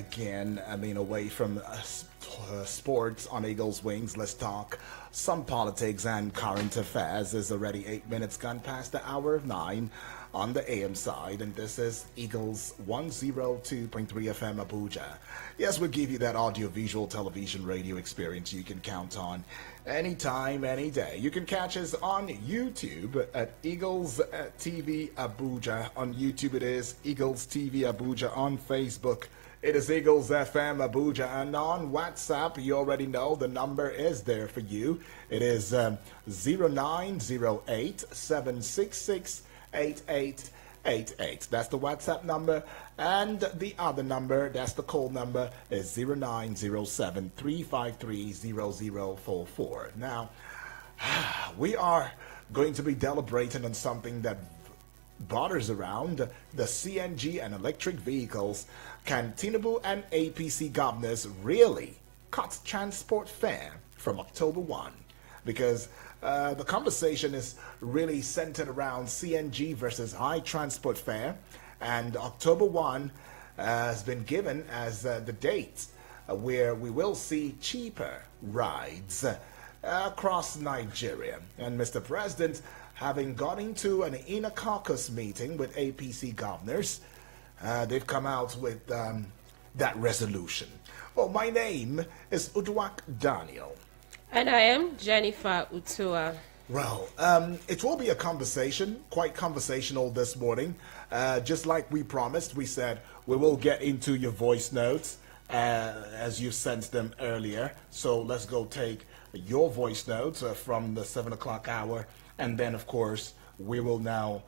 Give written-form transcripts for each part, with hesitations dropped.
again. Away from sports on Eagles Wings, let's talk some politics and current affairs. There's already 8 minutes gone past the hour of 9 on the AM side, and this is Eagles 102.3 FM Abuja. Yes, we'll give you that audio-visual television radio experience you can count on anytime, any day. You can catch us on YouTube at Eagles TV Abuja. On YouTube it is Eagles TV Abuja. On Facebook it is Eagles FM Abuja. And on WhatsApp, you already know the number is there for you. It is 0908 766 8888. That's the WhatsApp number. And the other number, that's the call number, is 0907 353 0044. Now, we are going to be deliberating on something that bothers around the CNG and electric vehicles. Can Tinubu and APC governors really cut transport fare from October 1? Because the conversation is really centered around CNG versus high transport fare, and October 1 has been given as the date where we will see cheaper rides across Nigeria. And Mr. President, having gone into an inner caucus meeting with APC governors, they've come out with that resolution. Well, my name is Udwak Daniel. And I am Jennifer Utua. Well, it will be a conversation, quite conversational this morning. Just like we promised, we said we will get into your voice notes as you sent them earlier. So let's go take your voice notes from the 7 o'clock hour. And then, of course, we will now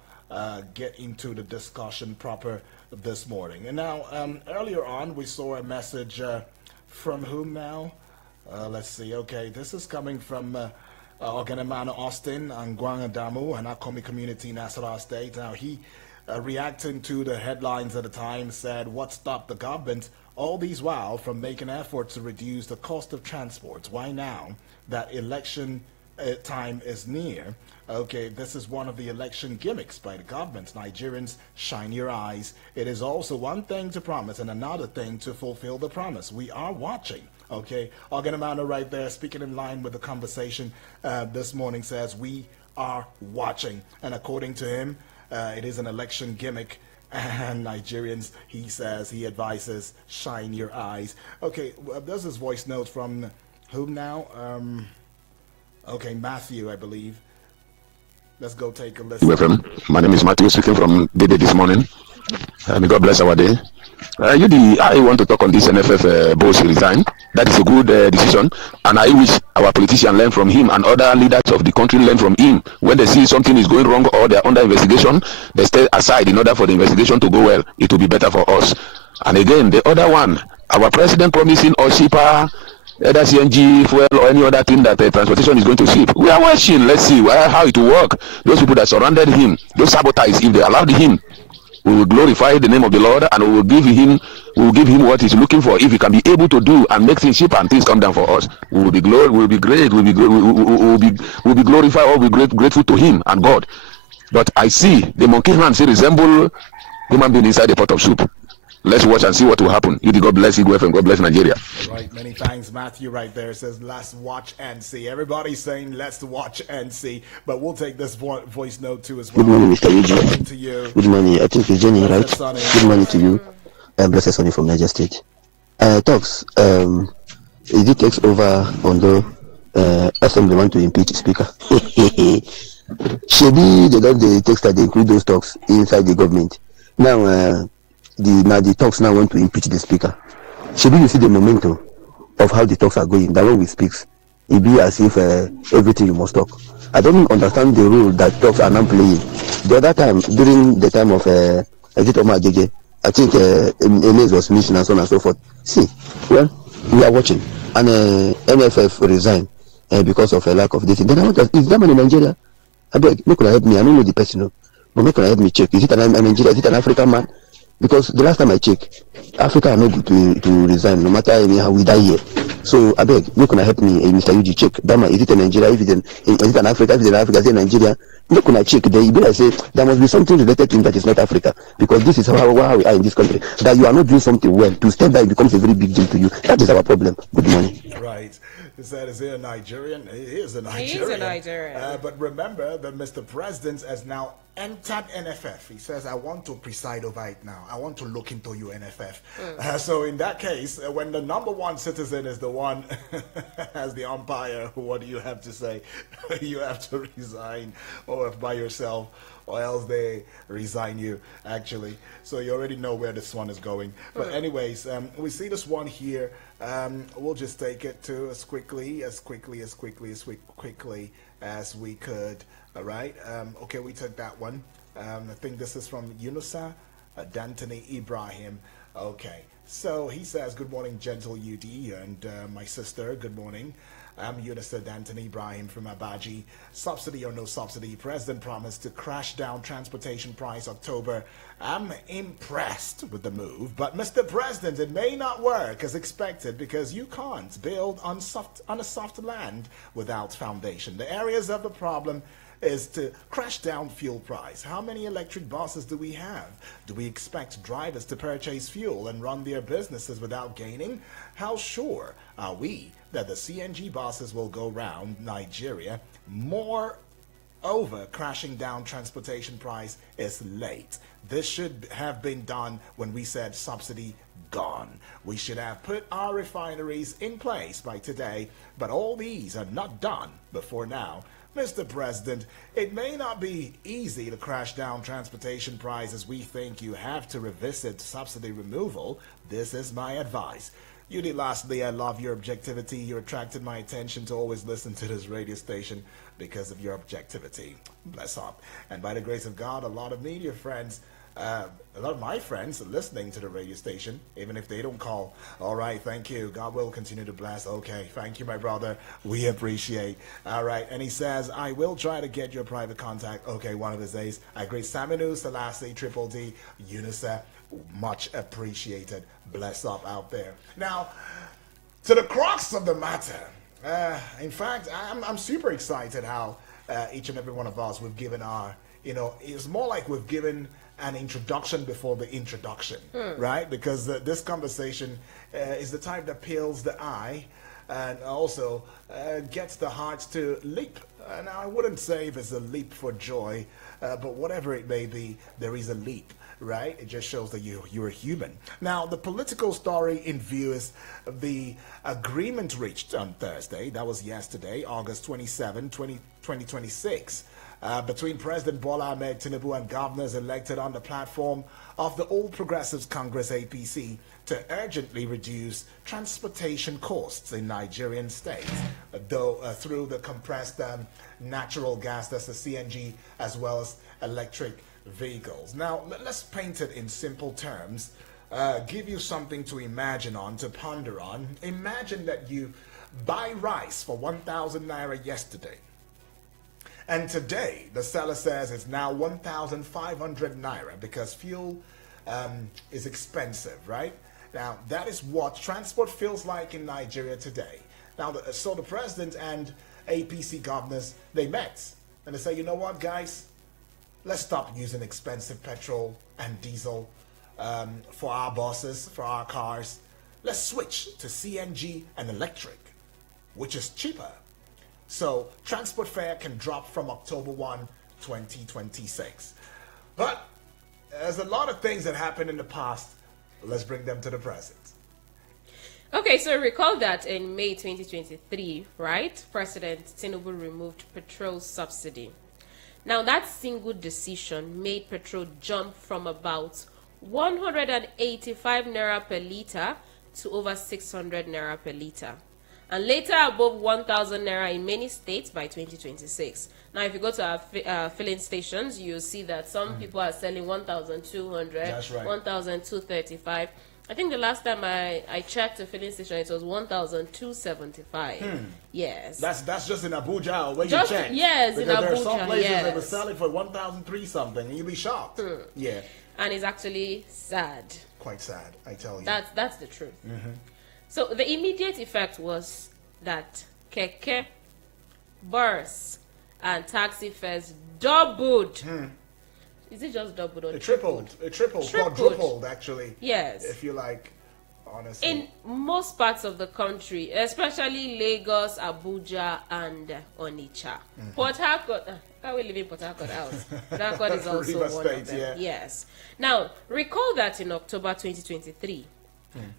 get into the discussion proper this morning. And now, earlier on, we saw a message from whom now? Let's see. Okay, this is coming from Oganamana Austin, Angwang Adamu, and Akomi community in Nasarawa State. Now, he, reacting to the headlines at the time, said, what stopped the government all these while from making efforts to reduce the cost of transport? Why now that election time is near? Okay, this is one of the election gimmicks by the government. Nigerians, shine your eyes. It is also one thing to promise and another thing to fulfill the promise. We are watching. Okay, Oganamana right there, speaking in line with the conversation this morning, says we are watching. And according to him, it is an election gimmick. And Nigerians, he says, he advises, shine your eyes. Okay, there's his voice note from whom now? Okay, Matthew, I believe. Let's go take a listen. My name is Matthew, speaking from Dede this morning. May God bless our day. I want to talk on this NFF boss resign. That is a good decision, and I wish our politicians learn from him and other leaders of the country learn from him. When they see something is going wrong or they're under investigation, they stay aside in order for the investigation to go well. It will be better for us. And again, the other one, our president promising us cheaper either CNG, fuel, or any other thing that transportation is going to ship. We are watching. Let's see how it will work. Those people that surrounded him, those sabotage, if they allowed him, we will glorify the name of the Lord, and we will give him what he's looking for. If he can be able to do and make things cheap and things come down for us, we will be great. We'll be glorified. Or we'll be grateful to him and God. But I see the monkey hand resemble human being inside a pot of soup. Let's watch and see what will happen. God bless you, and God bless Nigeria. All right, many thanks, Matthew. Right there says, let's watch and see. Everybody's saying, let's watch and see. But we'll take this voice note too as well. Good morning, Mr. Eugene. Good morning to you. Good morning. I think it's Jenny, right? Sonny. Good morning to you. Blessed Sonny from Niger State. Talks. It takes over on the assembly want to impeach the speaker. Shebi, they text that they include those talks inside the government. Now, the talks now want to impeach the speaker. Should you see the momentum of how the talks are going? That when we speak, it be as if everything you must talk. I don't understand the role that talks are now playing. The other time, during the time of Edith Omar JJ, I think Enes was mentioned and so on and so forth. See, well, we are watching. And NFF resigned because of a lack of this. Then I want to, is that man in Nigeria? I beg, make help me. I don't know the person, but make help me check. Is it an Nigerian? Is it an African man? Because the last time I checked, Africa are not good to resign, no matter how we die here. So I beg, you can help me, Mr. Yuji, check. Dama, is it in Nigeria? Is it an Africa? If it's in Africa, is it Nigeria? Look when I check there, you better say there must be something related to him that is not Africa, because this is how we are in this country. That you are not doing something well, to step back becomes a very big deal to you. That is our problem. Good morning. Right. He said, is he a Nigerian? He is a Nigerian. He is a Nigerian. But remember that Mr. President has now entered NFF. He says, I want to preside over it now. I want to look into you, NFF. So in that case, when the number one citizen is the one as the umpire, what do you have to say? You have to resign or by yourself, or else they resign you, actually. So you already know where this one is going. But anyways, we see this one here. We'll just take it to as quickly as we could. All right. Okay, we took that one. I think this is from Yunusa Dantani Ibrahim. Okay. So he says, good morning, gentle UD, and my sister, good morning. I'm Yunusa Dantani Ibrahim from Abaji. Subsidy or no subsidy, President promised to crash down transportation price October. I'm impressed with the move, but Mr. President, it may not work as expected because you can't build on a soft land without foundation. The areas of the problem is to crash down fuel price. How many electric buses do we have? Do we expect drivers to purchase fuel and run their businesses without gaining? How sure are we that the CNG buses will go round Nigeria? Moreover, crashing down transportation price is late. This should have been done when we said subsidy gone. We should have put our refineries in place by today, but all these are not done before now. Mr. President, it may not be easy to crash down transportation prices. We think you have to revisit subsidy removal. This is my advice. Yudi, lastly, I love your objectivity. You attracted my attention to always listen to this radio station because of your objectivity. Bless up. And by the grace of God, a lot of media friends, a lot of my friends are listening to the radio station, even if they don't call. All right, thank you. God will continue to bless. Okay, thank you, my brother. We appreciate. All right, and he says, I will try to get your private contact. Okay, one of his days. I agree. Saminu, Selassie, Triple D, UNICEF, much appreciated. Bless up out there. Now, to the crux of the matter, in fact, I'm super excited how each and every one of us, we've given our, it's more like we've given an introduction before the introduction, right? Because this conversation is the type that peels the eye and also gets the heart to leap. And I wouldn't say if it's a leap for joy, but whatever it may be, there is a leap, right? It just shows that you're a human. Now, the political story in view is the agreement reached on Thursday, that was yesterday, August 27, 2026, between President Bola Ahmed Tinubu and governors elected on the platform of the All Progressives Congress APC to urgently reduce transportation costs in Nigerian states, though through the compressed natural gas, that's the CNG, as well as electric vehicles. Now, let's paint it in simple terms, give you something to imagine on, to ponder on. Imagine that you buy rice for 1,000 naira yesterday. And today, the seller says it's now 1,500 naira because fuel is expensive, right? Now, that is what transport feels like in Nigeria today. Now, so the president and APC governors, they met and they say, you know what, guys? Let's stop using expensive petrol and diesel for our buses, for our cars. Let's switch to CNG and electric, which is cheaper. So transport fare can drop from October 1, 2026. But there's a lot of things that happened in the past. Let's bring them to the present. Okay, so recall that in May 2023, right, President Tinubu removed petrol subsidy. Now, that single decision made petrol jump from about 185 naira per litre to over 600 naira per litre, and later above 1,000 naira in many states by 2026. Now, if you go to our filling stations, you'll see that some people are selling 1,200, That's right. 1,235. I think the last time I checked the filling station, it was 1,275. Yes. That's just in Abuja, where Just- you check. yes, in because there are some Abuja, places yes. that will sell it for 1,003 something, and you'll be shocked. Yeah, And it's actually sad. quite sad, I tell you. That's the truth. So the immediate effect was that keke, bus, and taxi fares doubled. Is it just doubled or It tripled, quadrupled, actually. Yes. If you like, honestly. In most parts of the country, especially Lagos, Abuja, and Onitsha. Port Harcourt, how we live in Port Harcourt out? Port Harcourt is also River one State, of them. yeah. Yes. Now, recall that in October 2023,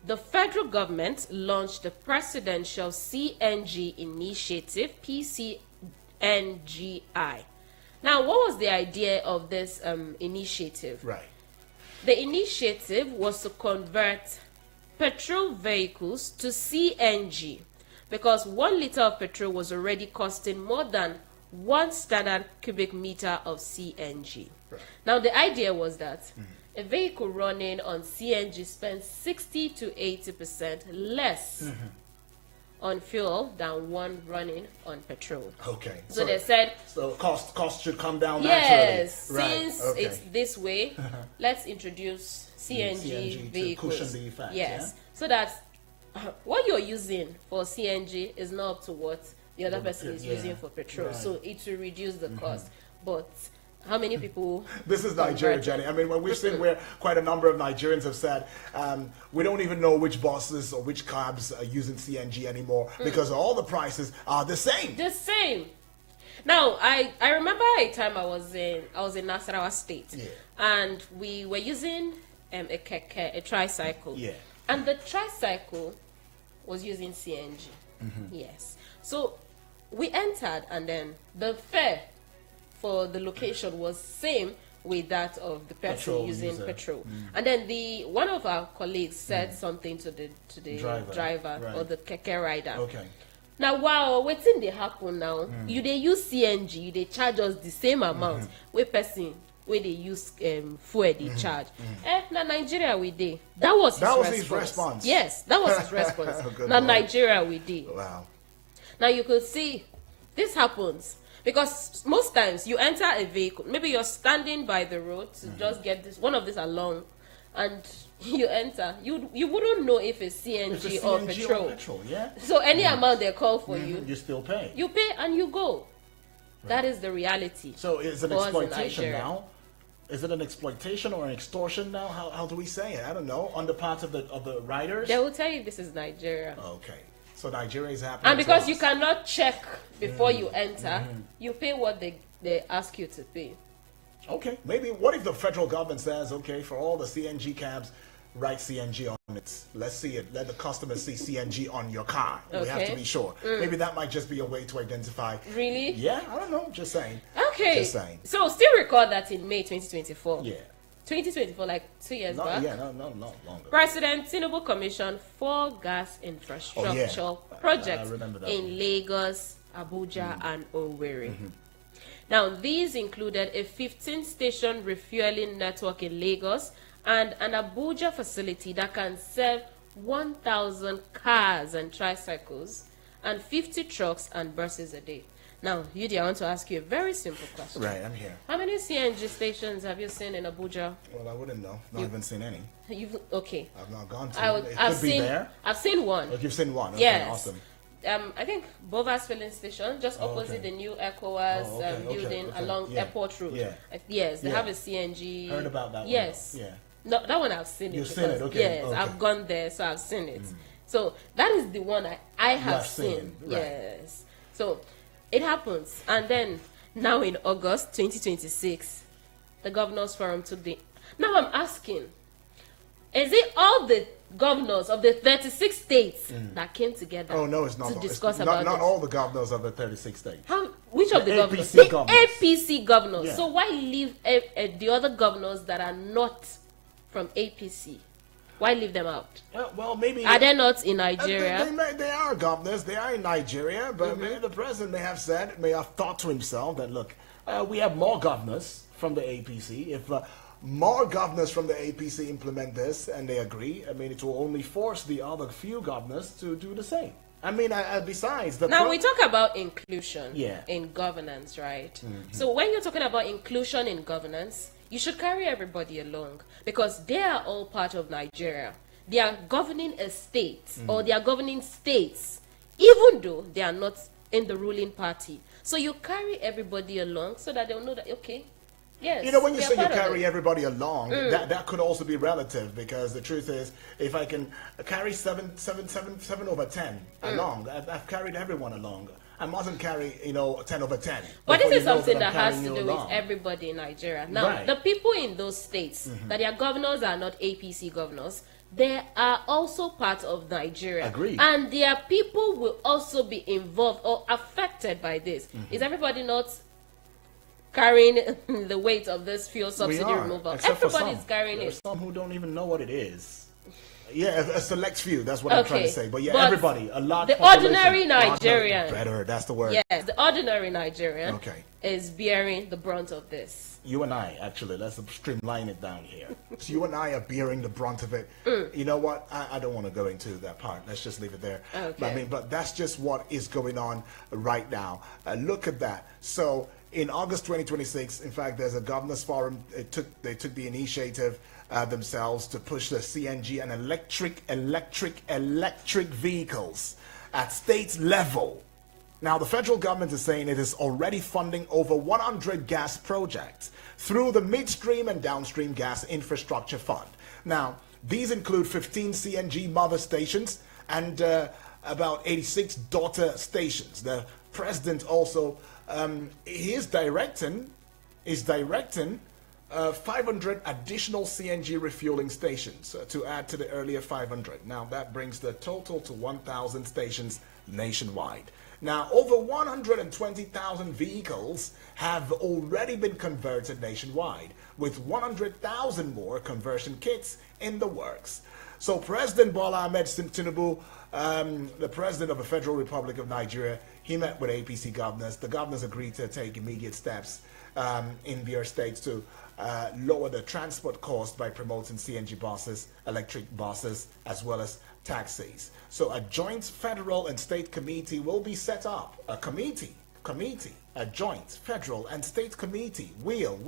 the federal government launched the Presidential CNG Initiative, PCNGI. Now, what was the idea of this initiative? Right. The initiative was to convert petrol vehicles to CNG because 1 liter of petrol was already costing more than 1 standard cubic meter of CNG. Right. Now, the idea was that a vehicle running on CNG spends 60 to 80% less on fuel than one running on petrol. Okay. So they said, so cost should come down naturally. yes, since it's this way, let's introduce CNG vehicles. To cushion the effect, yes, so that what you're using for CNG is not up to what the other person is using for petrol. Right. So it will reduce the cost. But how many people? This is Nigeria, Jenny. I mean, when we've seen where quite a number of Nigerians have said, we don't even know which buses or which cabs are using CNG anymore because all the prices are the same. The same. Now, I remember a time I was in Nasarawa State, and we were using a keke, a tricycle. Yeah. And the tricycle was using CNG. Yes. So we entered, and then the fare for the location was same with that of the person using petrol. And then one of our colleagues said something to the driver right. or the keke rider. Okay. Now, wow, wetin dey happen now? You dey use CNG, you dey charge us the same amount wey person wey dey use fuel dey charge. Na Nigeria we dey. That was his response. Yes, that was his response. Na Nigeria we dey. Wow. Now you could see this happens because most times you enter a vehicle, maybe you're standing by the road to just get one of these along, and you enter. You wouldn't know if it's CNG, or petrol. Yeah. So any amount they call for you still pay. you pay and you go. That is the reality. So is it for us in exploitation Nigeria. now? Is it an exploitation or an extortion now? How do we say it? I don't know. On the part of the riders? They will tell you this is Nigeria. Okay. So Nigeria is happening. And because to you us. cannot check before you enter, you pay what they ask you to pay. Okay. Maybe what if the federal government says, okay, for all the CNG cabs, write CNG on it. Let's see it. Let the customer see CNG on your car. We have to be sure. Maybe that might just be a way to identify. Really? Yeah, I don't know. Just saying. Okay. Just saying. So still record that in May 2024. Yeah. 2024, like 2 years No, back. yeah, no, longer. President Tinubu commissioned 4 gas infrastructure projects I remember that in one. Lagos, Abuja, and Owerri. Now, these included a 15-station refueling network in Lagos and an Abuja facility that can serve 1,000 cars and tricycles and 50 trucks and buses a day. Now, Yudi, I want to ask you a very simple question. Right, I'm here. How many CNG stations have you seen in Abuja? Well, I wouldn't know. Not even seen any. Okay. I've not gone to. It I've could be seen. there. I've seen one. Oh, you've seen one. Okay, Yes. awesome. I think Bova's filling station, just opposite okay. the new ECOWAS building along Airport Road. Yeah. Yes, they Yeah. have a CNG. Heard about that Yes. one. Yeah. No, that one I've seen it. You've seen it, because- okay, Yes, okay. I've gone there, so I've seen it. So that is the one I have have seen, right. Yes. So it happens. And then now in August 2026, the Governors Forum took the... Now I'm asking, is it all the governors of the 36 states that came together Oh no, it's not. to It's discuss not, about not this? all the governors of the 36 states. Which of the The governors? APC The governors. APC governors. Yeah. So why leave the other governors that are not from APC? Why leave them out? Well, maybe Are they not in Nigeria? They are governors. They are in Nigeria, but maybe the president may have thought to himself that look, we have more governors from the APC. If more governors from the APC implement this and they agree, I mean, it will only force the other few governors to do the same. I mean, besides the Now we talk about inclusion Yeah. in governance, right? So when you're talking about inclusion in governance, you should carry everybody along because they are all part of Nigeria. They are governing a state or they are governing states, even though they are not in the ruling party. So you carry everybody along so that they'll know that, okay, yes. You know, when you we are say you part of carry it. everybody along, that could also be relative, because the truth is, if I can carry 7 over 10 along, I've carried everyone along. I mustn't carry, 10 over 10. But before this is you know something I'm that has carrying to you do with along. everybody in Nigeria. Now, Right. the people in those states that their governors are not APC governors, they are also part of Nigeria. Agreed. And their people will also be involved or affected by this. Is everybody not carrying the weight of this fuel We subsidy are, removal? except for Everybody's some. carrying There's it. some who don't even know what it is. Yeah, a select few. That's what I'm trying to Okay, say. But yeah, but everybody, a large the population, ordinary large- Nigerian- better. That's the word. Yes, the ordinary Nigerian Okay. is bearing the brunt of this. You and I, actually, let's streamline it down here. So you and I are bearing the brunt of it. You know what? I don't want to go into that part. Let's just leave it there. Okay. But that's just what is going on right now. Look at that. So in August 2026, in fact, there's a governors forum. They took the initiative themselves to push the CNG and electric vehicles at state level. Now, the federal government is saying it is already funding over 100 gas projects through the midstream and downstream gas infrastructure fund. Now, these include 15 CNG mother stations and about 86 daughter stations. The president also is directing 500 additional CNG refueling stations to add to the earlier 500. Now, that brings the total to 1,000 stations nationwide. Now, over 120,000 vehicles have already been converted nationwide, with 100,000 more conversion kits in the works. So President Bola Ahmed Tinubu, the president of the Federal Republic of Nigeria, he met with APC governors. The governors agreed to take immediate steps in their states to lower the transport cost by promoting CNG buses, electric buses, as well as taxis. So a joint federal and state committee will be set up. A joint federal and state committee will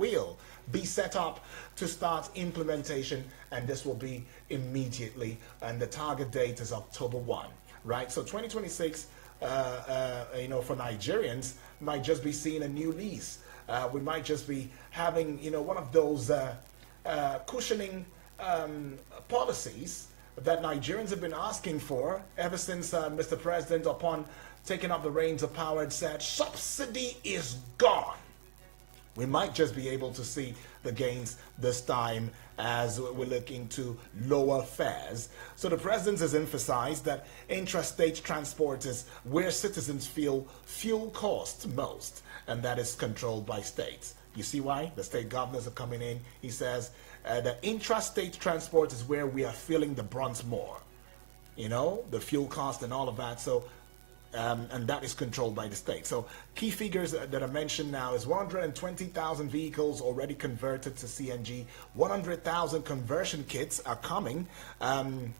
be set up to start implementation, and this will be immediately, and the target date is October 1, right? So 2026, for Nigerians might just be seeing a new lease. We might just be having, one of those cushioning policies that Nigerians have been asking for ever since Mr. President, upon taking up the reins of power, had said subsidy is gone. We might just be able to see the gains this time as we're looking to lower fares. So the president has emphasized that intrastate transport is where citizens feel fuel costs most, and that is controlled by states. You see why? The state governors are coming in. He says that intrastate transport is where we are feeling the brunt more. The fuel cost and all of that. So, and that is controlled by the state. So key figures that are mentioned now is 120,000 vehicles already converted to CNG. 100,000 conversion kits are coming. And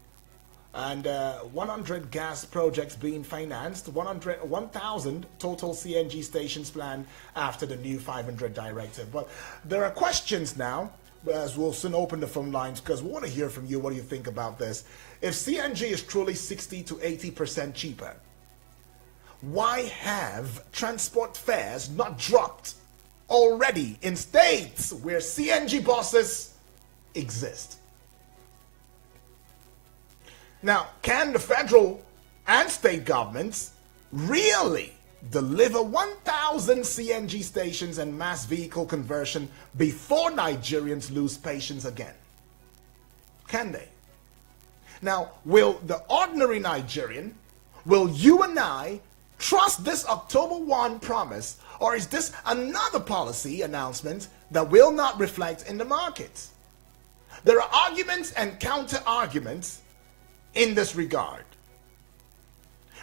100 gas projects being financed, 1,000 total CNG stations planned after the new 500 directive. But there are questions now, as we'll soon open the phone lines, because we want to hear from you. What do you think about this? If CNG is truly 60 to 80% cheaper, why have transport fares not dropped already in states where CNG buses exist? Now, can the federal and state governments really deliver 1,000 CNG stations and mass vehicle conversion before Nigerians lose patience again? Can they? Now, will the ordinary Nigerian, will you and I trust this October 1 promise, or is this another policy announcement that will not reflect in the market? There are arguments and counter arguments in this regard.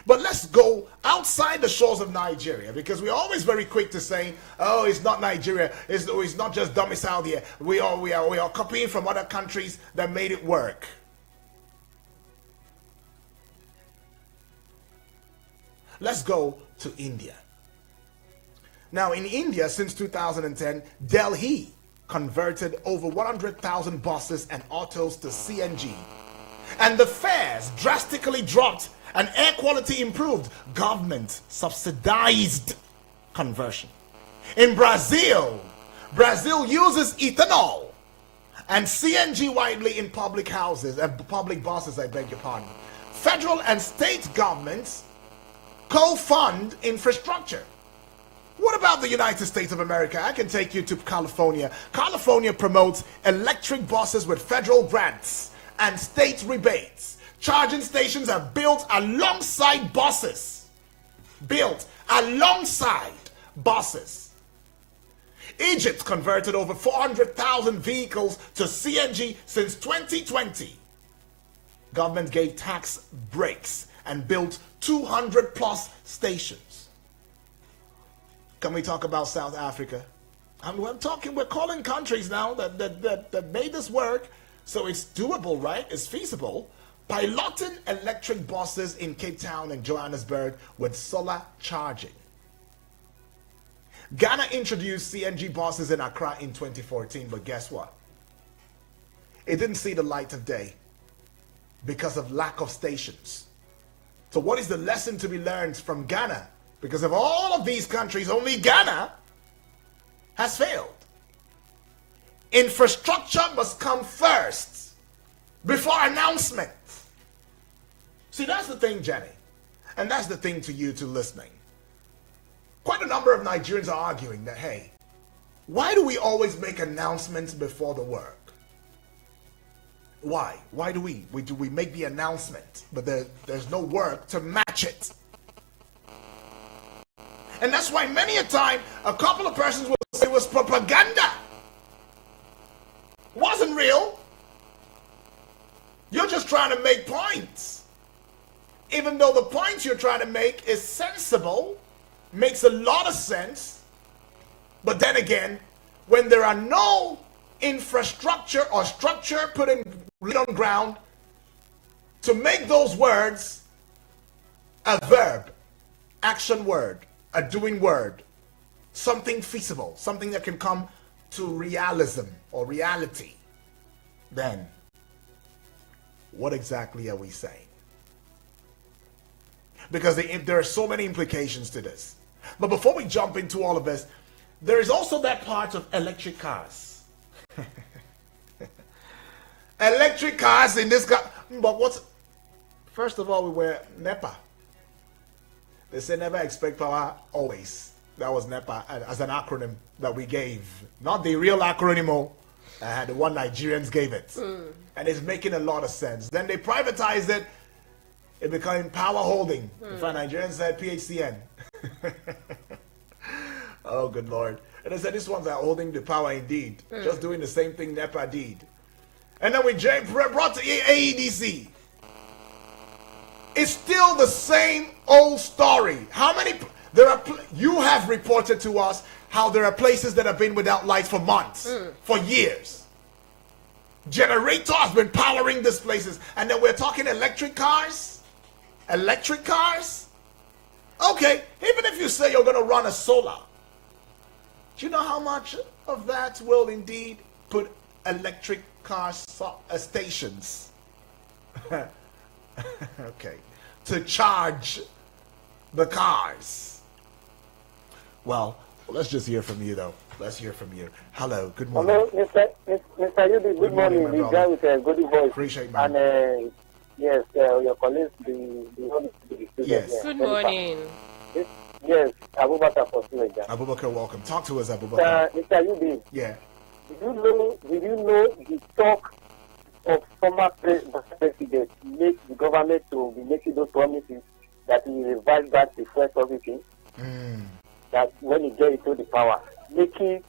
But let's go outside the shores of Nigeria, because we're always very quick to say, oh, it's not Nigeria, it's not just domiciled here. We are copying from other countries that made it work. Let's go to India. Now, in India, since 2010, Delhi converted over 100,000 buses and autos to CNG. And the fares drastically dropped and air quality improved. Government subsidized conversion. In Brazil, Brazil uses ethanol and CNG widely in public houses and public buses, I beg your pardon. Federal and state governments co-fund infrastructure. What about the United States of America? I can take you to California. California promotes electric buses with federal grants and state rebates. Charging stations are built alongside buses. Built alongside buses. Egypt converted over 400,000 vehicles to CNG since 2020. Government gave tax breaks and built 200 plus stations. Can we talk about South Africa? And we're calling countries now that made this work, so it's doable, right? It's feasible. Piloting electric buses in Cape Town and Johannesburg with solar charging. Ghana introduced CNG buses in Accra in 2014, but guess what? It didn't see the light of day because of lack of stations. So what is the lesson to be learned from Ghana? Because of all of these countries, only Ghana has failed. Infrastructure must come first before announcement. See, that's the thing, Jenny. And that's the thing to you to listening. Quite a number of Nigerians are arguing that, hey, why do we always make announcements before the work? Why? Why do we make the announcement, but there's no work to match it? And that's why many a time, a couple of persons will say it was propaganda. It wasn't real. You're just trying to make points. Even though the points you're trying to make is sensible, makes a lot of sense. But then again, when there are no infrastructure or structure put in on ground to make those words a verb, action word, a doing word, something feasible, something that can come to realism or reality, then what exactly are we saying? Because there are so many implications to this. But before we jump into all of this, there is also that part of electric cars. Electric cars in this car. But what's... First of all, we were NEPA. They say never expect power, always. That was NEPA as an acronym that we gave. Not the real acronym, the one Nigerians gave it. And it's making a lot of sense. Then they privatized it. It became power holding. In fact, Nigerians said PHCN. Oh, good Lord. And they said, these ones are holding the power indeed. Just doing the same thing NEPA did. And then we brought to AEDC. It's still the same old story. How many... you have reported to us how there are places that have been without lights for months, for years. Generator has been powering these places. And then we're talking electric cars? Electric cars? Okay, even if you say you're going to run a solar, do you know how much of that will indeed put electric car stations? Okay, to charge the cars. Well, let's just hear from you, though. Let's hear from you. Hello, good morning. Hello, Mr. Yudi, good morning. The guy with a good voice. Appreciate, man. And yes, your colleagues, the yes. Good morning. Yes, Abubakar for Senegal. Abubakar, welcome. Talk to us, Abubakar. Mr. Yudi. Yeah. Did you know the talk of former president make the government to be making those promises that he revise back the first everything? That when he get into the power, making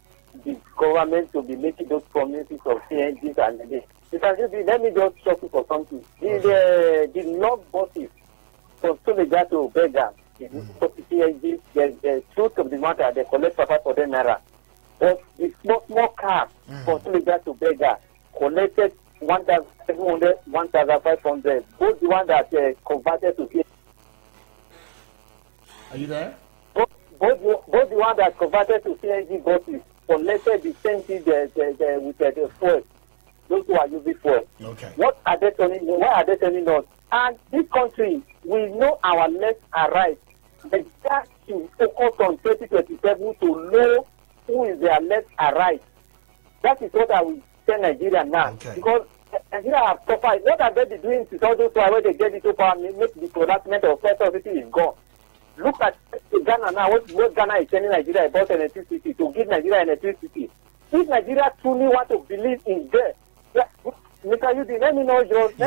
the government to be making those promises of CNGs and the Mr. Yudi, let me just shock you for something. The log buses from Senegal to Bega, CNG, the truth of the matter, they collect Papa for them naira. But the small cars from Senegal to Bega collected 1,700, 1,500. Both the one that converted to CNG. Are you there? Both the one that converted to CNG buses collected the same thing with the fuel. Those who are using fuel. Okay. What are they telling us? And this country, we we know our left and right. But that should focus on 2027 to know who is their left and right. That is what I will tell Nigeria now. Okay. Because Nigeria have suffered. What are they doing to all those where they get into power, make the pronouncement of first authority is gone. Look at Ghana now. What Ghana is telling Nigeria about electricity, to give Nigeria electricity. If Nigeria truly want to believe in that, Mr. Yudi, let me just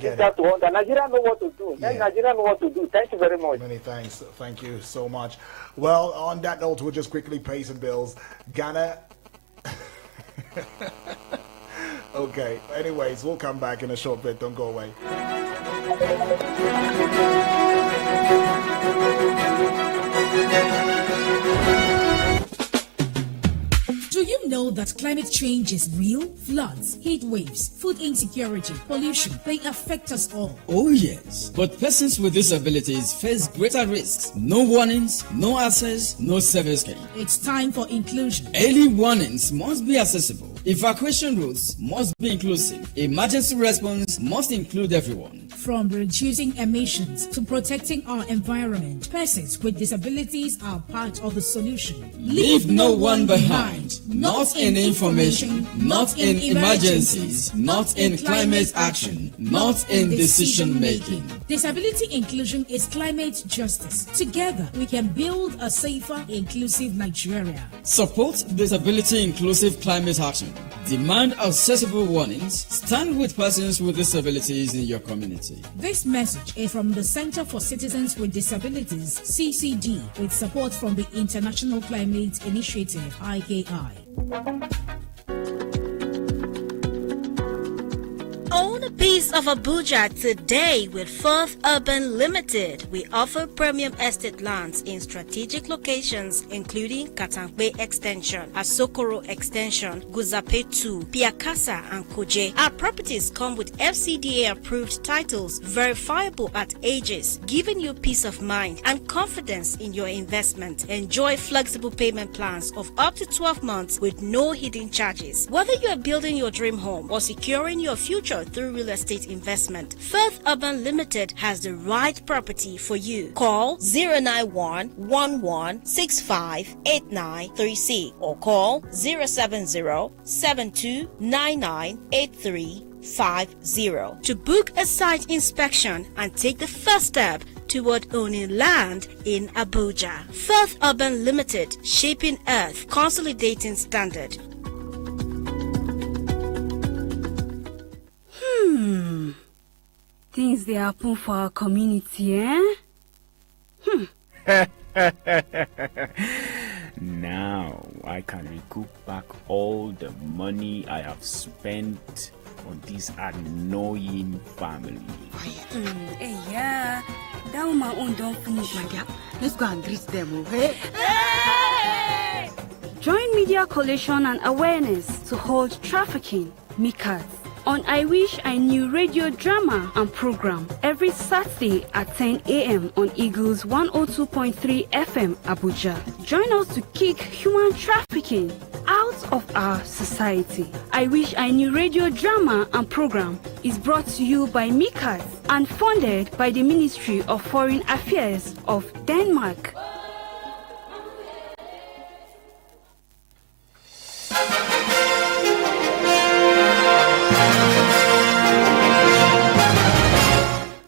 give that to us. Nigeria know what to do. Let Nigeria know what to do. Thank you very much. Many thanks. Thank you so much. Well, on that note, we'll just quickly pay some bills. Ghana. Okay. Anyways, we'll come back in a short bit. Don't go away. Do you know that climate change is real? Floods, heat waves, food insecurity, pollution, they affect us all. Oh yes, but persons with disabilities face greater risks. No warnings, no access, no service scheme. It's time for inclusion. Early warnings must be accessible. Evacuation routes must be inclusive. Emergency response must include everyone. From reducing emissions to protecting our environment, persons with disabilities are part of the solution. Leave no one behind. Not in information, not in emergencies, not in climate action, not in decision making. Disability inclusion is climate justice. Together, we can build a safer, inclusive Nigeria. Support disability inclusive climate action. Demand accessible warnings. Stand with persons with disabilities in your community. This message is from the Center for Citizens with Disabilities, CCD, with support from the International Climate Initiative, IKI. Own a piece of Abuja today with Firth Urban Limited. We offer premium estate lands in strategic locations including Katangbe Extension, Asokoro Extension, Guzape 2, Piakasa and Koje. Our properties come with FCDA approved titles, verifiable at ages, giving you peace of mind and confidence in your investment. Enjoy flexible payment plans of up to 12 months with no hidden charges. Whether you are building your dream home or securing your future through real estate investment, Firth Urban Limited has the right property for you. Call 091-1165-8936 or call 070-7299-8350 to book a site inspection and take the first step toward owning land in Abuja. Firth Urban Limited, shaping earth, consolidating standard. Things they happen for our community, eh? Now I can recoup back all the money I have spent on this annoying family. Hey, yeah. That one my own don't finish, my dear. Let's go and greet them, okay? Hey! Join Media Coalition and Awareness to hold trafficking, MICAS, on I Wish I Knew radio drama and program every Saturday at 10 a.m. on Eagles 102.3 FM Abuja. Join us to kick human trafficking out of our society. I Wish I Knew radio drama and program is brought to you by MICAS and funded by the Ministry of Foreign Affairs of Denmark.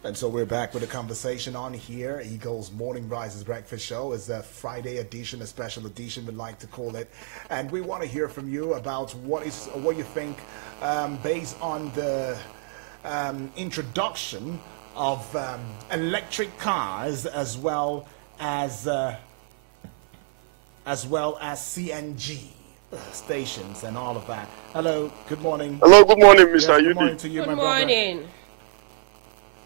And so we're back with a conversation on here. Eagles Morning Rises Breakfast Show is a Friday edition, a special edition we'd like to call it. And we want to hear from you about what you think based on the introduction of electric cars as well as CNG stations and all of that. Hello, good morning. Hello, good morning, Mr. Yes, Yudi. good morning to you, Good my brother. morning.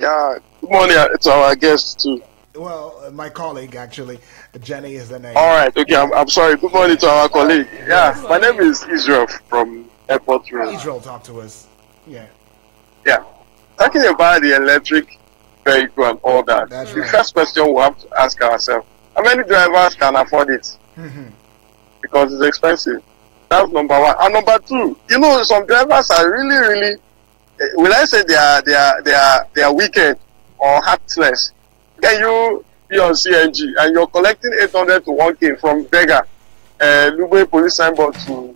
Yeah, good morning to our guests too. Well, my colleague actually, Jenny is the name. All right, okay, I'm sorry. Good morning to our colleague. Yeah, my name is Israel from Airport Road. Israel, talk to us. Yeah. Yeah, talking about the electric vehicle and all that. That's The right. first question we have to ask ourselves: how many drivers can afford it? Because it's expensive. That's number one. And number two, you know, some drivers are really, will I say they are wicked or heartless? can you be on CNG and you're collecting 800 to 1K from beggar, Lube police signboard to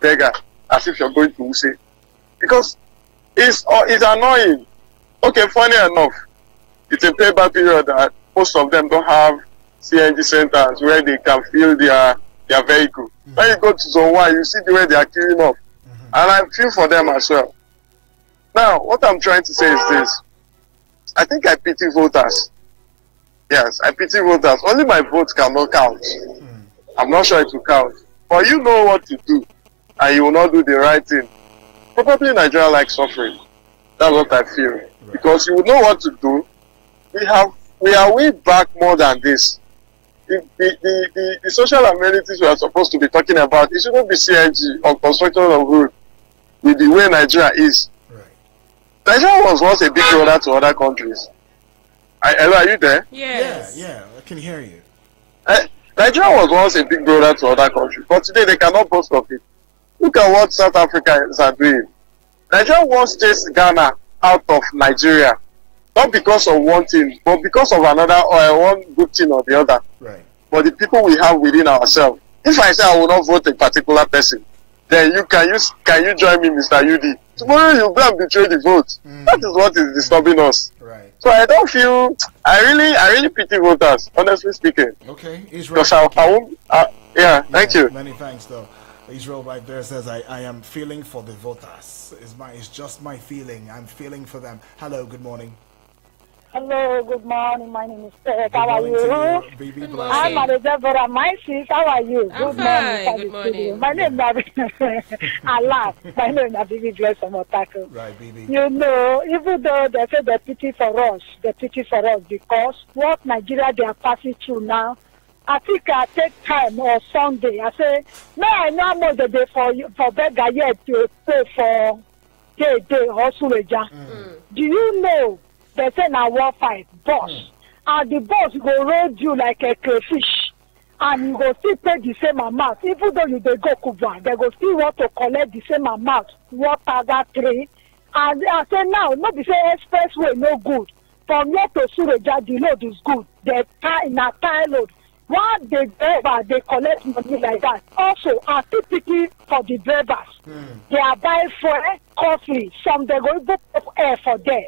beggar, as if you're going to Use? Because it's annoying. Okay, funny enough, it's a payback period that most of them don't have CNG centers where they can fill their vehicle. When you go to Zone 1, you see the way they are queuing up. And I feel for them as well. Now, what I'm trying to say is this. I think I pity voters. Yes, I pity voters. Only my vote cannot count. I'm not sure it will count. But you know what to do. And you will not do the right thing. Probably Nigeria likes suffering. That's what I feel. Because you will know what to do. We are way back more than this. The social amenities we are supposed to be talking about, it shouldn't be CNG or construction of road with the way Nigeria is. Right. Nigeria was once a big brother to other countries. Hello, are you there? Yes. Yeah, I can hear you. Nigeria was once a big brother to other countries, but today they cannot boast of it. Look at what South Africans are doing. Nigeria wants chase Ghana out of Nigeria. Not because of one thing, but because of another or one good thing or the other. Right. But the people we have within ourselves. If I say I will not vote a particular person, then can you join me, Mr. UD? Tomorrow you go and betray the vote. That is what is disturbing us. Right. So I don't feel. I really pity voters, honestly speaking. Okay, Israel. Yeah, thank you. Many thanks, though. Israel right there says, I am feeling for the voters. It's just my feeling. I'm feeling for them. Hello, good morning. Hello, good morning. My name is Ted. How are you? Good morning. I'm a Deborah. My sis, how are you? I'm fine. Good morning. My name is I laugh. My name is Bibi Dress from Otako. Right, Bibi. You know, even though they say they pity for us, because what Nigeria they are passing through now, I think I take time or Sunday. I say, no, I know how much the day for beggar yet to pay for day or Suleja. Do you know? They say now war fight, boss. And the boss go roll you like a crayfish. And you go still pay the same amount. Even though you dey go Cuba, they go still want to collect the same amount. What other three? And I say now, not the same expressway no good. From here to Sureja, the load is good. They tie in a tie load. Why the driver they collect money like that? Also, I still pity for the drivers. They are buying fuel, coffee. Some they go book up air for them.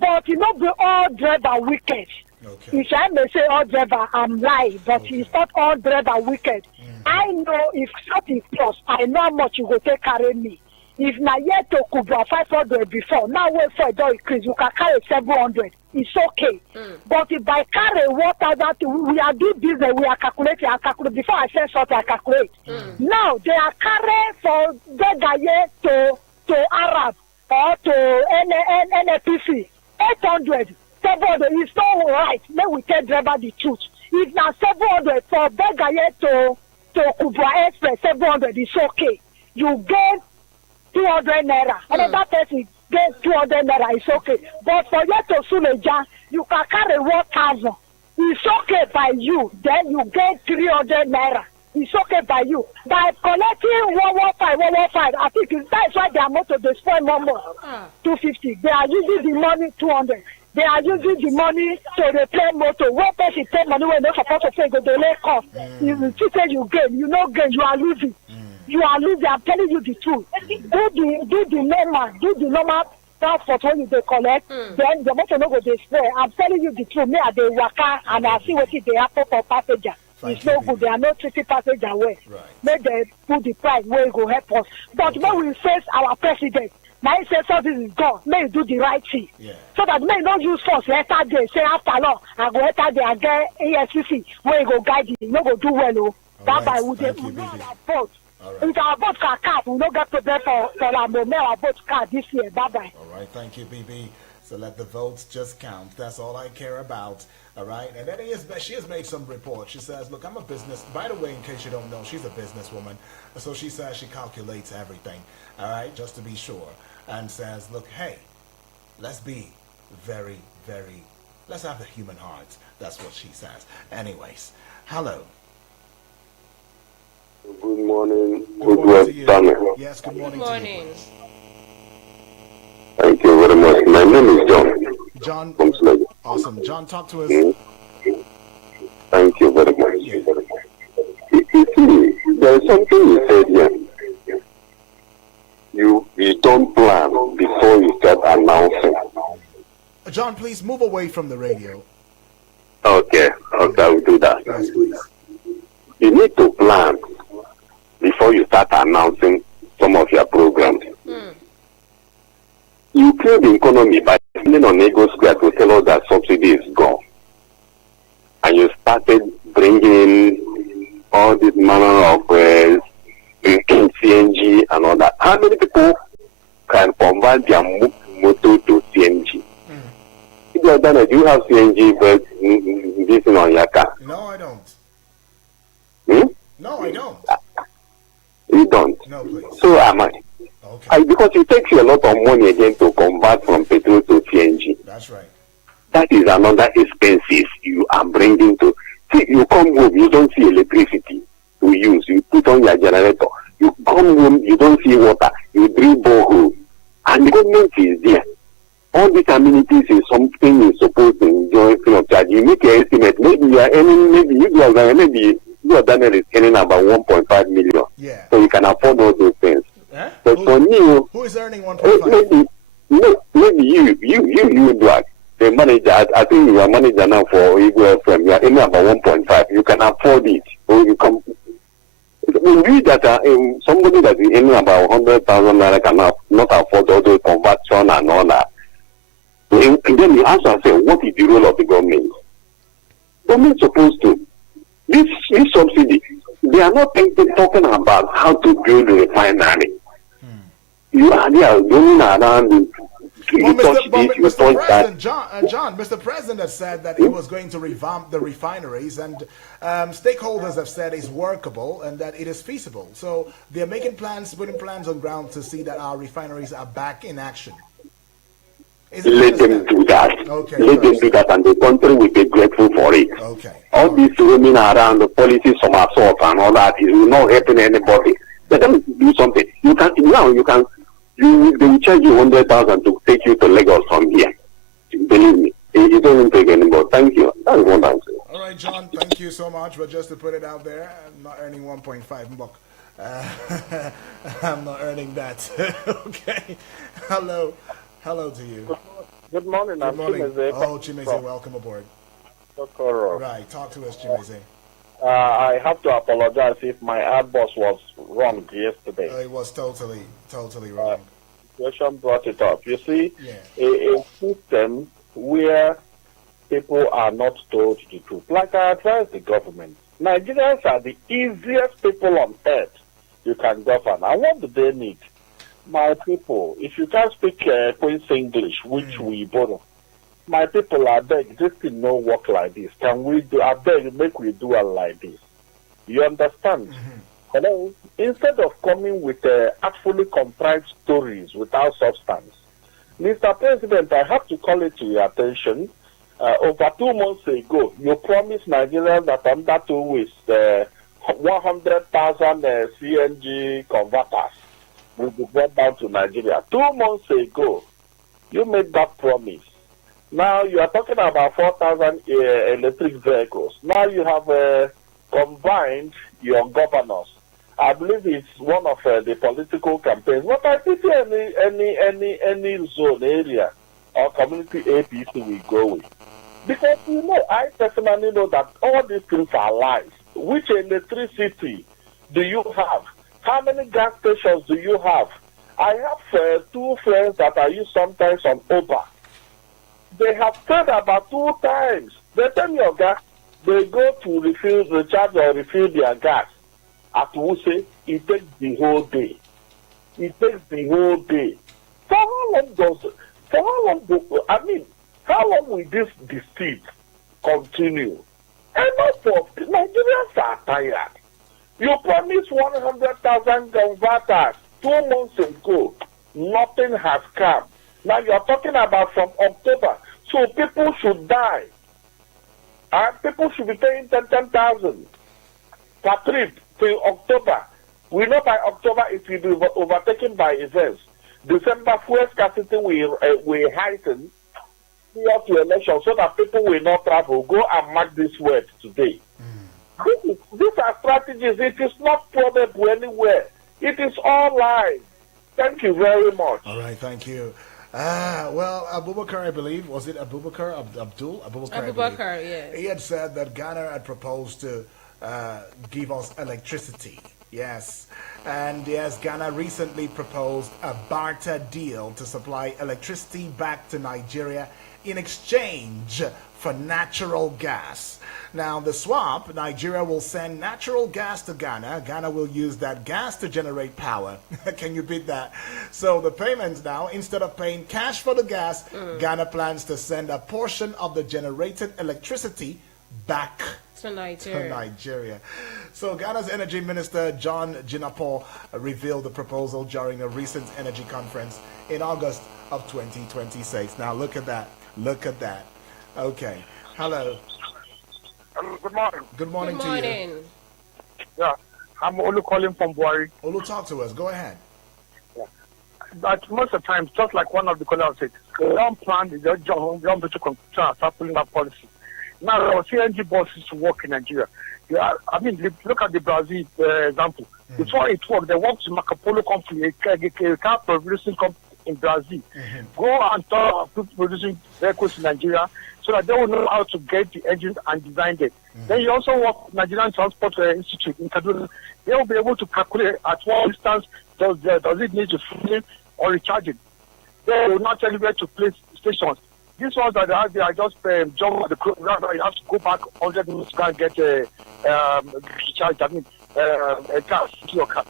But you know, the all driver wicked. Okay. If I may say all driver, I'm lying, but it's not all driver wicked. I know if something plus, I know how much you go take carry me. If na yet to Kuba 500 before, now wait for a door increase, you can carry 700. It's okay. But if I carry water that we are doing business, we are calculating. I calculate before I say something, I calculate. Now they are carrying for the to Arab or to NACTP. 800, 700 is not right. Let we tell driver the truth. If now 700 for beggar to Kubwa Express, 700 is okay. You get 200 naira. Another person gets 200 naira, it's okay. But for you to Suleja, you can carry 1,000. It's okay by you. Then you get 300 naira. It's okay by you. By collecting 115, I think that's why they are not to destroy more. 250. They are using the money 200. They are using the money to repair motor. One person pay money when they're supposed to pay go delay cost. You say you gain, you no gain, you are losing. You are losing. I'm telling you the truth. Do the normal transport when you they collect. Then the motor no go destroy. I'm telling you the truth. Me at the waka and I see what they happen for passenger. It's no good. They are not treating passengers well. Right. Make them put the price where it will help us. But when we face our president, now he says something is gone. May you do the right thing. Yeah. So that may not use force. Later day, say after law, I go later day and get ASCC where you go guide you. You no go do well. Oh. That by we not our vote. If our vote can card, we don't get to bed for our vote card this year. Bye-bye. All right. Thank you, BB. So let the votes just count. That's all I care about. All right. And then she has made some reports. She says, look, I'm a business. By the way, in case you don't know, she's a businesswoman. So she says she calculates everything. All right. Just to be sure. And says, look, hey, let's be very, very, let's have the human heart. That's what she says. Anyways. Hello. Good morning. Good morning to you. Yes, good morning. To you. Thank you very much. My name is John. John, from Sledge. Awesome. John, talk to us. Thank you very much. You see, there's something you said here. You don't plan before you start announcing. John, please move away from the radio. Okay, I will do that. Yes, please. You need to plan before you start announcing some of your programs. You kill the economy by spending on Ego Square to tell us that subsidy is gone. And you started bringing all this manner of CNG and all that. How many people can convert their motor to CNG? If you have done it, do you have CNG but this on your car? No, I don't. No, I don't. You don't? No, please. So am I. Okay. Because it takes you a lot of money again to convert from petrol to CNG. That's right. That is another expenses you are bringing to. See, you come home, you don't see electricity to use. You put on your generator. You come home, you don't see water. You drill borehole. And the government is there. All these amenities is something you're supposed to enjoy free of charge. You make an estimate. Maybe you are earning, maybe you are Daniel is earning about 1.5 million. Yeah. So you can afford all those things. Eh? But for me, who is earning 1.5? Maybe you do it. The manager, I think you are manager now for Eagle FM. You are earning about 1.5. You can afford it. Or you can. We read that somebody that is earning about 100,000 naira cannot afford all those conversion and all that. And then you ask yourself, what is the role of the government? Government is supposed to. This subsidy, they are not talking about how to build a refinery. You are there going around. Mr. President, John, Mr. President has said that he was going to revamp the refineries, and stakeholders have said it's workable and that it is feasible. So they're making plans, putting plans on ground to see that our refineries are back in action. Let them do that. Okay, Let them do that, and the country will be grateful for it. Okay. All this roaming around, the policies from assault and all that is not helping anybody. Let them do something. They will charge you 100,000 to take you to Lagos from here. Believe me, it doesn't take anymore. Thank you. That's what I'm saying. All right, John, thank you so much. But just to put it out there, I'm not earning 1.5 buck. I'm not earning that. Okay. Hello to you. Good morning. Good morning. Chimeze. Oh, Chimeze, welcome aboard. Okoro. Right, talk to us, Chimeze. I have to apologize if my ad boss was wrong yesterday. It was totally wrong. Question brought it up. You see, yeah. a system where people are not told the truth. Like I advise the government, Nigerians are the easiest people on earth you can govern. And what do they need? My people, if you can't speak Queen's English, which we borrow, my people, I beg, this thing no work like this. Can we do, I beg, make we do it like this. You understand? Hello? Instead of coming with artfully contrived stories without substance, Mr. President, I have to call it to your attention. Over 2 months ago, you promised Nigerians that under 2 weeks, 100,000 CNG converters will be brought down to Nigeria. 2 months ago, you made that promise. Now you are talking about 4,000 electric vehicles. Now you have combined your governors. I believe it's one of the political campaigns. But I think any zone area or community APC will go with. Because I personally know that all these things are lies. Which electricity do you have? How many gas stations do you have? I have 2 friends that I use sometimes on Uber. They have said about 2 times. They tell me, they go to recharge or refill their gas at Wuse. It takes the whole day. For how long will this deceit continue? Enough of Nigerians are tired. You promised 100,000 converters 2 months ago. Nothing has come. Now you are talking about from October. So people should die. And people should be paying 10,000 per trip till October. We know by October it will be overtaken by events. December fuel scarcity will heighten. of the election so that people will not travel. Go and mark this word today. These are strategies. It is not probable anywhere. It is all lies. Thank you very much. All right, thank you. Well, Abubakar, I believe, was it Abubakar? Abdul? Abubakar, yes. He had said that Ghana had proposed to give us electricity. Yes. And yes, Ghana recently proposed a barter deal to supply electricity back to Nigeria in exchange for natural gas. Now, the swap, Nigeria will send natural gas to Ghana. Ghana will use that gas to generate power. Can you beat that? So the payments now, instead of paying cash for the gas, Ghana plans to send a portion of the generated electricity back to Nigeria. So Ghana's Energy Minister John Jinapor revealed the proposal during a recent energy conference in August of 2026. Now look at that. Look at that. Okay. Hello. Good morning. Good morning to you. Yeah, I'm Olu calling from Buhari. Olu, talk to us. Go ahead. Yeah. But most of the time, just like one of the callers said, they don't plan, they don't to start pulling that policy. Now, our CNG buses work in Nigeria. Yeah, I mean, look at the Brazil example. Before it worked, they worked with Marco Polo company, a car producing company in Brazil. Go and talk to producing vehicles in Nigeria so that they will know how to get the engines and design them. Then you also work with Nigerian Transport Institute in Kaduna. They will be able to calculate at what distance does it need to fill or recharge it. They will not tell you where to place stations. These ones that they are just jump the crew. Rather, you have to go back 100 minutes to go and get recharge. I mean, a car to your car.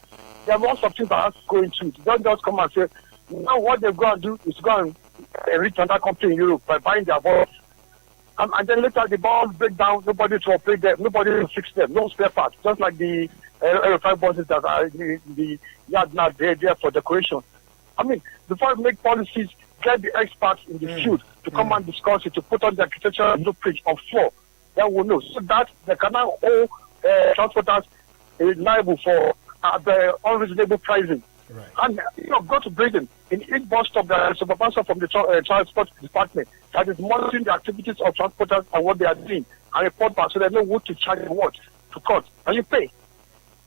There are lots of things that have to go into it. Don't just come and say, now what they're going to do is go and reach another company in Europe by buying their balls. And then later the balls break down, nobody to operate them, nobody to fix them, no spare parts. Just like the Aero 5 buses that are in the yard now, they're there for decoration. I mean, before we make policies, get the experts in the field to come and discuss it, to put on the architectural blueprint on floor. Then we'll know. So that they can now owe transporters liable for the unreasonable pricing. Right. And go to Britain. In each bus stop, there is a supervisor from the transport department that is monitoring the activities of transporters and what they are doing and report back so they know what to charge and what to cut. And you pay.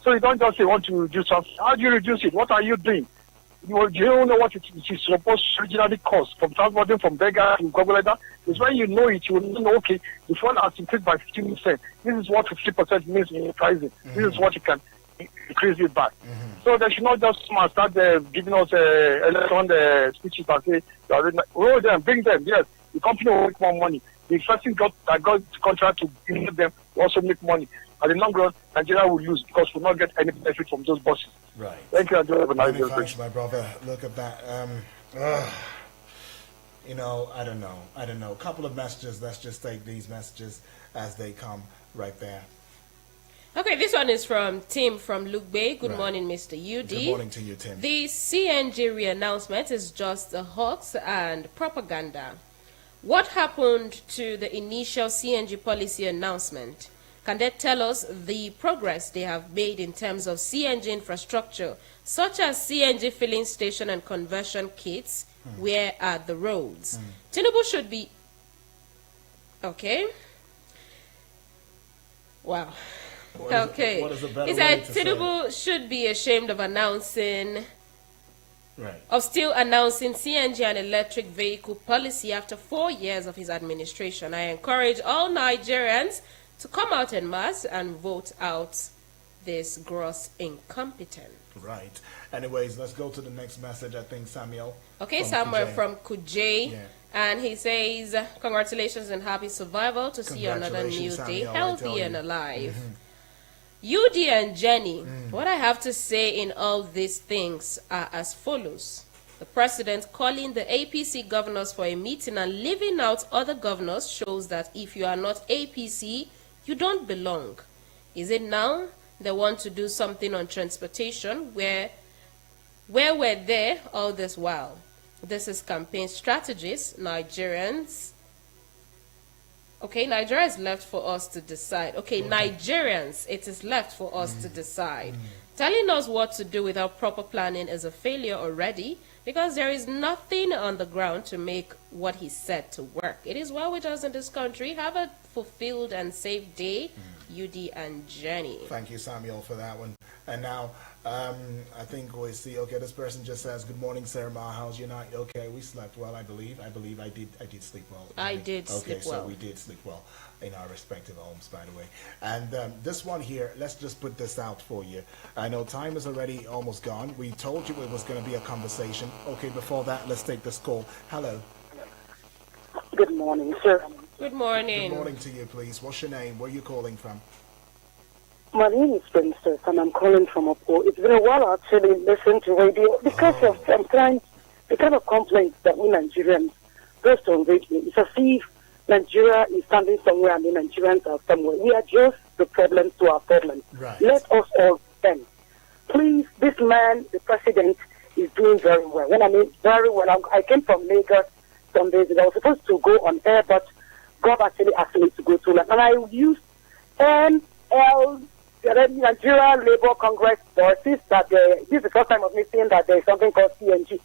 So you don't just say, want to reduce something. How do you reduce it? What are you doing? You don't know what it is supposed to originally cost from transporting from Vega to Gogoleda. It's when you know it, you will know, okay, the phone has increased by 15%. This is what 50% means in pricing. This is what you can increase it back. So they should not just start giving us electron speeches and say, roll them, bring them. Yes, the company will make more money. The person that got the contract to give them will also make money. At the long run, Nigeria will lose because we will not get any benefit from those buses. Right. Thank you. Many thanks, my brother. Look at that. I don't know. A couple of messages. Let's just take these messages as they come right there. Okay, this one is from Tim from Luke Bay. Good morning, Mr. UD. Good morning to you, Tim. The CNG re-announcement is just a hoax and propaganda. What happened to the initial CNG policy announcement? Can they tell us the progress they have made in terms of CNG infrastructure, such as CNG filling station and conversion kits? Where are the roads? Tinubu should be... Okay. Wow. Okay. What is a better he said Tinubu should be ashamed of still announcing CNG and electric vehicle policy after 4 years of his administration. I encourage all Nigerians to come out en masse and vote out this gross incompetence. Right. Anyways, let's go to the next message. I think Samuel. Okay, Samuel from Kuje. Yeah. And he says, congratulations and happy survival to see another new day, healthy and alive. UD and Jenny, what I have to say in all these things are as follows. The president calling the APC governors for a meeting and leaving out other governors shows that if you are not APC, you don't belong. Is it now they want to do something on transportation where were they all this while? This is campaign strategies. Nigerians. Okay, Nigeria is left for us to decide. Okay, Nigerians, it is left for us to decide. Telling us what to do without proper planning is a failure already. Because there is nothing on the ground to make what he said to work. It is well with us in this country. Have a fulfilled and safe day, UD and Jenny. Thank you, Samuel, for that one. And now, I think we see. Okay, this person just says, "Good morning, Sarah Ma. How's your night?" Okay, we slept well. I believe I did sleep well. I did sleep well. Okay, so we did sleep well in our respective homes, by the way. And this one here, let's just put this out for you. I know time is already almost gone. We told you it was going to be a conversation. Okay, before that, let's take this call. Hello. Good morning, sir. Good morning. Good morning to you, please. What's your name? Where are you calling from? My name is Princess, and I'm calling from Apo. It's been a while I actually listened to radio because of sometimes the kind of complaints that we Nigerians post on radio. It's as if Nigeria is standing somewhere and the Nigerians are somewhere. We are just the problems to our problems. Right. Let us all stand. Please, this man, the president, is doing very well. When I mean very well, I came from Lagos some days ago. I was supposed to go on air, but God actually asked me to go to London. And I used NL, Nigeria Labour Congress sources that this is the first time of me seeing that there is something called CNG.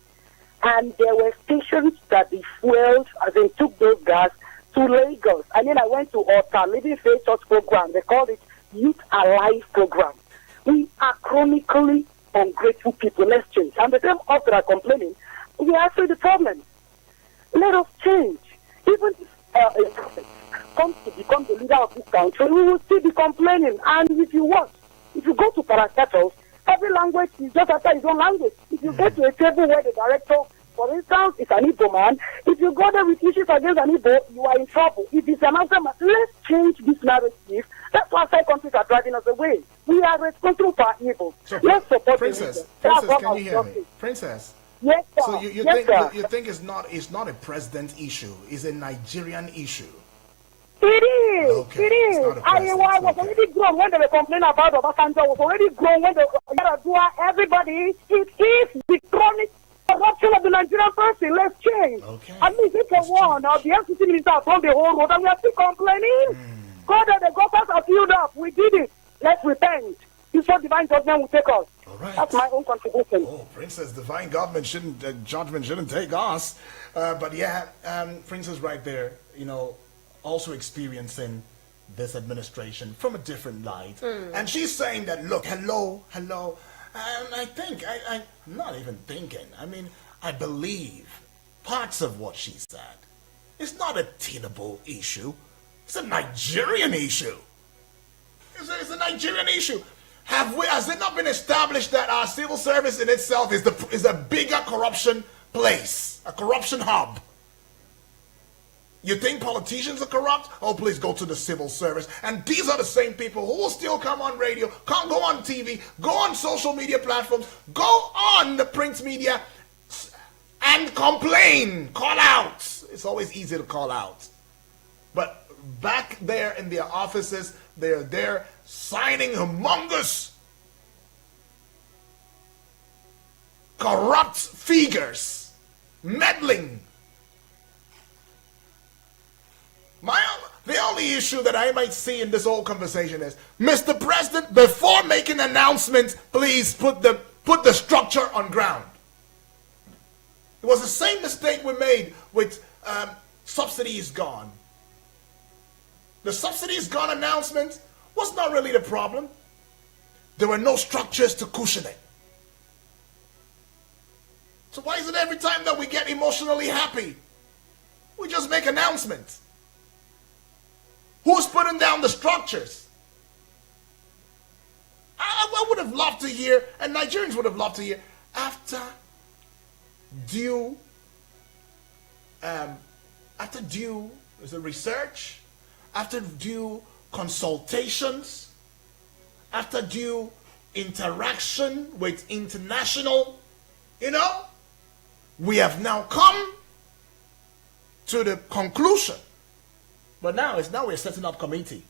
And there were stations that the fuels, as in took those gas to Lagos. And then I went to Ota, Living Faith Church program. They called it Youth Alive program. We are chronically ungrateful people. Let's change. And the same us that are complaining, we are actually the problem. Let us change. Even if comes to become the leader of this country, we will still be complaining. And if you go to parastatals, every language is just after his own language. If you get to a table where the director, for instance, is an Igbo man, if you go there with issues against an Igbo, you are in trouble. If it's an African man, let's change this narrative. That's why outside countries are driving us away. We are responsible for our evil. So, let's support Princess, the can you hear me? Princess. Yes, sir. So you yes, think sir. you think it's not a president issue, it's a Nigerian issue. It is. Okay. It is. I was already grown when they were complaining about Obasanjo. I was already grown when they were everybody. It is the chronic corruption of the Nigerian person. Let's change. Okay. At least if a one or the FCC minister from the whole road and we are still complaining. God, the governors are filled up. We did it. Let's repent. Before divine judgment will take us. All right. That's my own contribution. Oh, Princess, divine judgment shouldn't take us. But yeah, Princess right there, also experiencing this administration from a different light. And she's saying that, look, hello. And I think, I'm not even thinking. I mean, I believe parts of what she said. It's not a Tinubu issue. It's a Nigerian issue. It's a Nigerian issue. Has it not been established that our civil service in itself is a bigger corruption place, a corruption hub? You think politicians are corrupt? Oh, please go to the civil service. And these are the same people who will still come on radio, go on TV, go on social media platforms, go on the print media and complain, call out. It's always easy to call out. But back there in their offices, they're there signing humongous corrupt figures, meddling. The only issue that I might see in this whole conversation is, Mr. President, before making announcements, please put the structure on ground. It was the same mistake we made with subsidy is gone. The subsidy is gone announcement was not really the problem. There were no structures to cushion it. So why is it every time that we get emotionally happy, we just make announcements? Who's putting down the structures? I would have loved to hear, and Nigerians would have loved to hear, after due research, after due consultations, after due interaction with international, we have now come to the conclusion. But now we're setting up committee.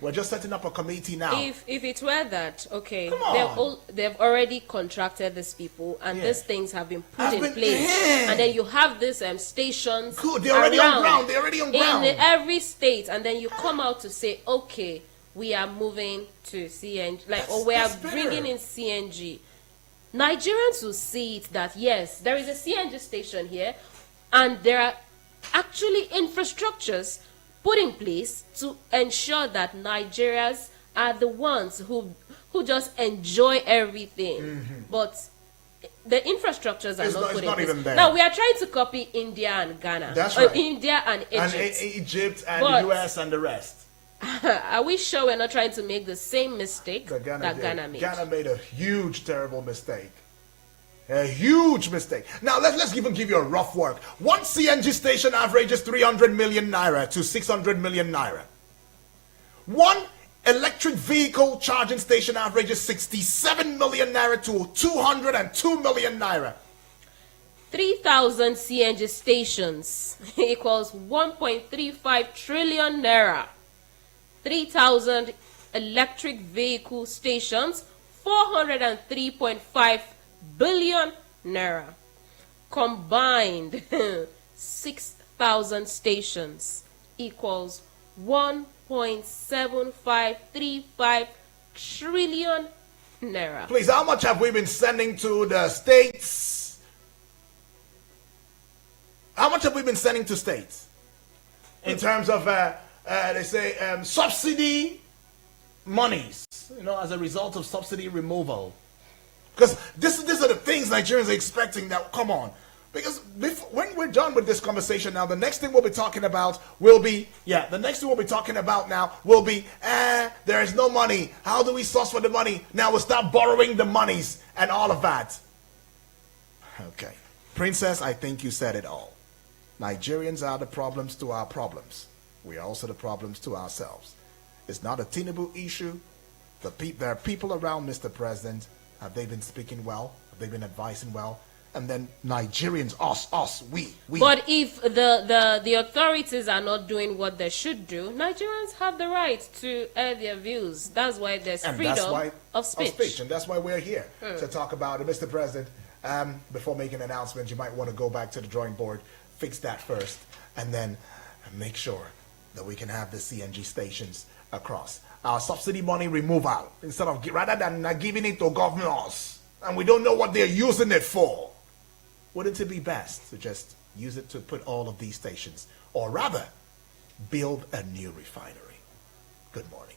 We're just setting up a committee now. If it were that, okay, Come on. they've already contracted these people, and these things have been put in place, and then you have these stations. Good, they're already on ground. They're already on ground in every state, and then you come out to say, okay, we are moving to CNG, or we are bringing in CNG. Nigerians will see it that, yes, there is a CNG station here, and there are actually infrastructures put in place to ensure that Nigerians are the ones who just enjoy everything. But the infrastructures are not put in place. Now, we are trying to copy India and Ghana. That's right. India and Egypt. And Egypt and the US and the rest. Are we sure we're not trying to make the same mistake that Ghana made? Ghana made a huge, terrible mistake. A huge mistake. Now, let's even give you a rough work. One CNG station averages 300 million naira to 600 million naira. One electric vehicle charging station averages 67 million naira to 202 million naira. 3,000 CNG stations equals 1.35 trillion naira. 3,000 electric vehicle stations, 403.5 billion naira. Combined, 6,000 stations equals 1.7535 trillion naira. Please, how much have we been sending to the states? How much have we been sending to states? In terms of, they say, subsidy monies, as a result of subsidy removal. Because these are the things Nigerians are expecting now. Come on. Because when we're done with this conversation now, the next thing we'll be talking about will be, there is no money. How do we source for the money? Now we'll start borrowing the monies and all of that. Okay. Princess, I think you said it all. Nigerians are the problems to our problems. We are also the problems to ourselves. It's not a Tinubu issue. There are people around Mr. President. Have they been speaking well? Have they been advising well? And then Nigerians, us, we. But if the authorities are not doing what they should do, Nigerians have the right to air their views. That's why there's freedom of speech. And that's why we're here to talk about it. Mr. President, before making announcements, you might want to go back to the drawing board, fix that first, and then make sure that we can have the CNG stations across. Our subsidy money removal, rather than giving it to governors, and we don't know what they're using it for. Wouldn't it be best to just use it to put all of these stations, or rather, build a new refinery? Good morning.